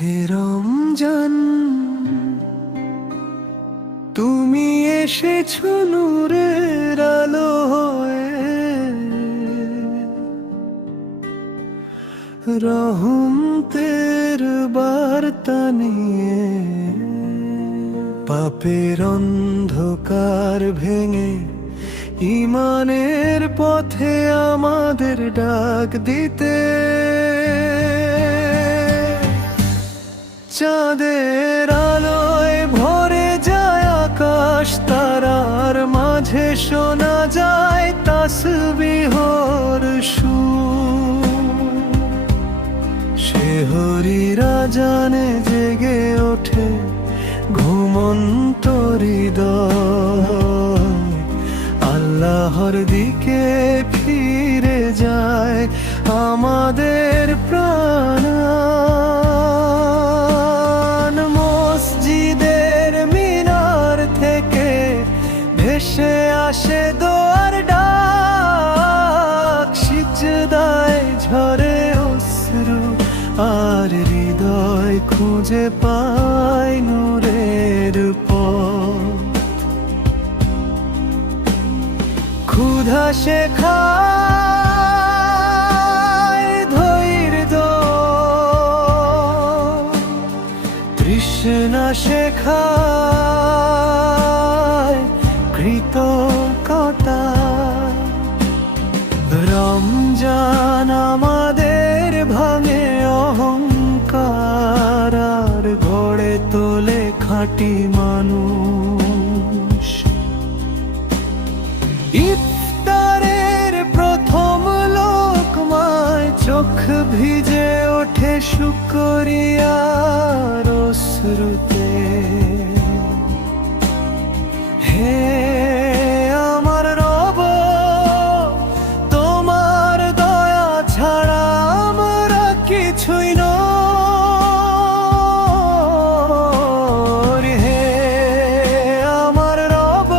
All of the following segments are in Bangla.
হে রমজান, তুমি এসেছো নূরের আলো হয়ে, রহমতের বার্তা নিয়ে। পাপের অন্ধকার ভেঙে ঈমানের পথে আমাদের ডাক দিতে। চাঁদের আলোয় ভরে যায় আকাশ, তারার মাঝে শোনা যায় তাসবিহর সুর। সেহরির আজানে জেগে ওঠে ঘুমন্ত হৃদয়, আল্লাহর দিকে ফিরে যায় আমাদের প্রাণ। মসজিদের মিনার থেকে ভেসে আসে দোয়ার ডাক, সিজদায় ঝরে অশ্রু আর হৃদয় খুঁজে পায় নূরের পথ। ক্ষুধা শেখায় ধৈর্য, তৃষ্ণা শেখায় কৃতজ্ঞতা। রমজান আমাদের ভাঙে অহংকার আর গড়ে তোলে খাঁটি মানুষ। ইফতারের প্রথম লোকমায় চোখ ভিজে ওঠে শুকরিয়ার অশ্রুতে। হে আমার রব, তোমার দয়া ছাড়া আমরা কিছুই নই। হে আমার রব,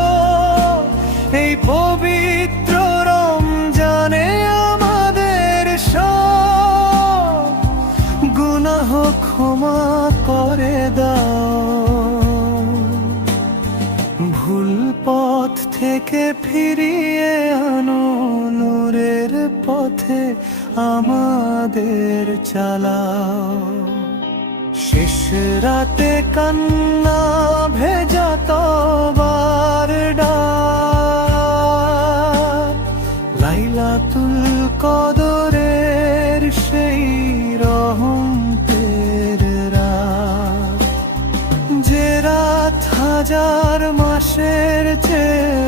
এই পবিত্র রমজানে আমাদের সব গুনাহ ক্ষমা করে দাও। ভুল পথ থেকে ফিরিয়ে আনো, নূরের পথে আমাদের চালাও। শেষ রাতে কান্না ভেজা তওবার ডাক, লাইলাতুল কদরের সেই রহমতের রাত, যে রাত হাজার মাসের চেয়ে